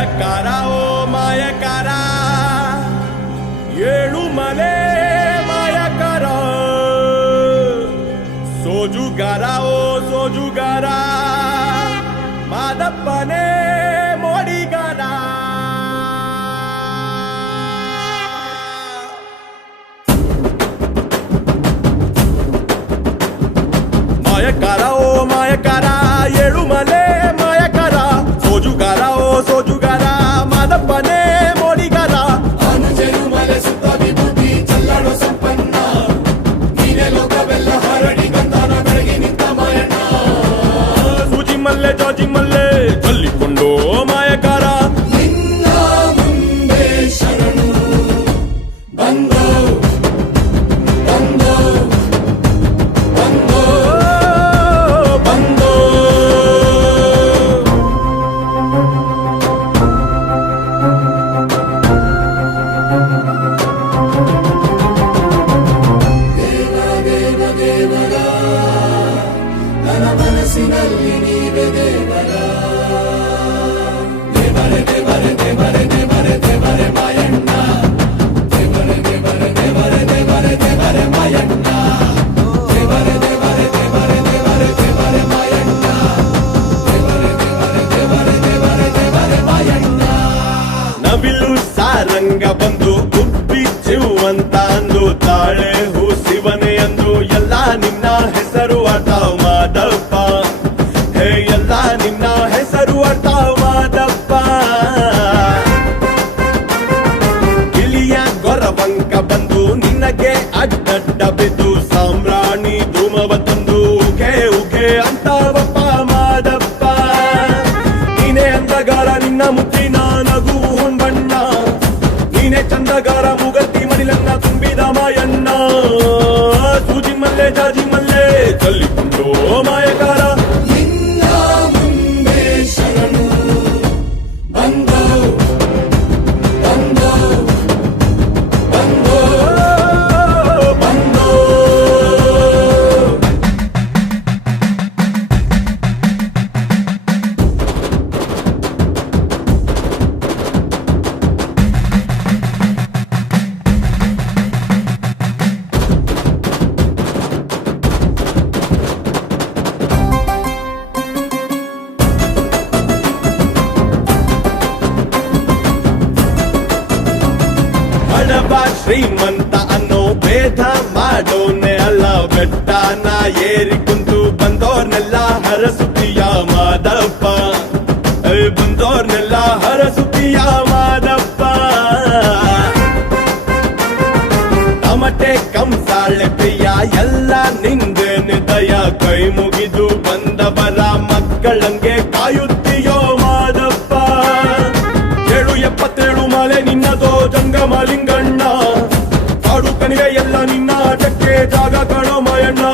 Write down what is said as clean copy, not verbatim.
ಮಾಯಕಾರ ಓ ಮಾಯಕಾರ ಏಳು ಮಲೆ ಮಾಯಕಾರ ಸೋಜುಗಾರ ಓ ಸೋಜುಗಾರ ಮಾದಪ್ಪನೇ ಮೋಡಿಗಾರ ಮಾಯಕಾರ ಓ ಮಾಯಕಾರ ಏಳು ಮಲೆ ಮಾಯಕಾರ ಸೋಜುಗಾರ ಓ ಸೋಜುಗಾರ ಮಾದಪ್ಪನೇ ಮೋಡಿಗಾರ ಅನುಜರು ಮಲೆ ಸುತ್ತ ವಿಭೂತಿ ಚಲ್ಲಾಡೋ ಸಂಪನ್ನ ನೀನೆ ಲೋಕವೆಲ್ಲ ಹರಡಿ ಗಂಧನ ಬೆಳಗಿ ನಿಂತ ಮಾಯಣ್ಣ ಸೂಜಿ ಮಲ್ಲೆ ಜಾಜಿ ಮಲ್ಲೆ ಚಲ್ಲಿಕೊಂಡು ಮಾಯಕಾರ ನಿನ್ನ ಮುಂದೆ ಶರಣು ಬಂದೋ ಬಂದೋ ಬಂದೋ ಬಂದೋ ದೇವ ದೇವ ದೇವರ ನನ್ನ ಮನಸ್ಸಿನಲ್ಲಿ ನೀವೇ ದೇವರ ದೇವರೇ ದೇವರೇ ದೇವರೇ ದೇವರೇ ದೇವರೇ ಮಾಯಣ್ಣ ದೇವರೇ ದೇವರೇ ದೇವರೇ ದೇವರೇ ದೇವರೇ ಮಾಯಣ್ಣ ದೇವರೇ ದೇವರೇ ದೇವರೇ ದೇವರೇ ದೇವರೇ ಮಾಯಣ್ಣ ದೇವರೇ ದೇವರೇ ದೇವರೇ ದೇವರೇ ದೇವರೇ ಮಾಯಣ್ಣ ನವಿಲು ಸಾರಂಗ ಬಂದು ಉಬ್ಬಿ ಜೀವಂತ ಅಂದು ತಾಳೆ ಹೂ ಶಿವನೇ ಅಂದು ಎಲ್ಲ ನಿನ್ನ ಹೆಸರು ಅರ್ತಾವ್ ಮಾದಪ್ಪ ಹೇ ಎಲ್ಲ ನಿನ್ನ ಹೆಸರು ಅರ್ತಾವ್ ಮಾದಪ್ಪ ಗಿಳಿಯ ಗೊರವಂಕ ಬಂದು ನಿನಗೆ ಅಡ್ಡಡ್ಡ ಬಿದ್ದು ಸಾಮ್ರಾಣಿ ಧೂಮವ ತಂದು ಉಗೆ ಉಗೆ ಅಂತಾವಪ್ಪ ಮಾದಪ್ಪ ನೀನೇ ಅಂದಗಾರ ನಿನ್ನ ಮುತ್ತಿನ ನಗು ಹೊಂಬಣ್ಣ ನೀನೇ ಚಂದಗಾರ ಮುಗತಿ ಮಡಿಲನ್ನ ತುಂಬಿದ ಮಾಯಣ್ಣ ಸೂಜಿ ಮಲ್ಲೆ ಜಾಜಿ ಮಲ್ಲೆ ಚಲ್ಲಿಕೊಂಡು ಮಾಯಕಾರ ನಿನ್ನ ಮುಂದೆ ಶರಣು ಬಂದೋ ಬಂದೋ ಬಂದೋ ಬಂದೋ ಬಡವ ಶ್ರೀಮಂತ ಅನ್ನೋ ಭೇದ ಮಾಡೋನೆ ಅಲ್ಲ ಬೆಟ್ಟನ ಏರಿ ಕುಂತು ಬಂದೋರ್ನೆಲ್ಲ ಹರಸುತ್ತೀಯ ಮಾದಪ್ಪ ಬಂದೋರ್ನೆಲ್ಲ ಹರಸುತ್ತೀಯ ಮಾದಪ್ಪ ತಮಟೆ ಕಂಸಾಳೆ ಪ್ರಿಯ ಎಲ್ಲ ನಿಂದೇನೆ ದಯ ಕೈ ಮುಗಿದು ಬಂದವರ ಮಕ್ಕಳಂಗೆ ಕಾಯುತ್ತೀಯೋ ಮಾದಪ್ಪ 77 ಮಾಲೆ ನಿನ್ನದೋ ಜಂಗಮ ಲಿಂಗಣ್ಣ ಕಾಡು ಕಣಿವೆ ಎಲ್ಲ ನಿನ್ನ ಆಟಕ್ಕೆ ಜಾಗ ಕಾಣೋ ಮಾಯಣ್ಣ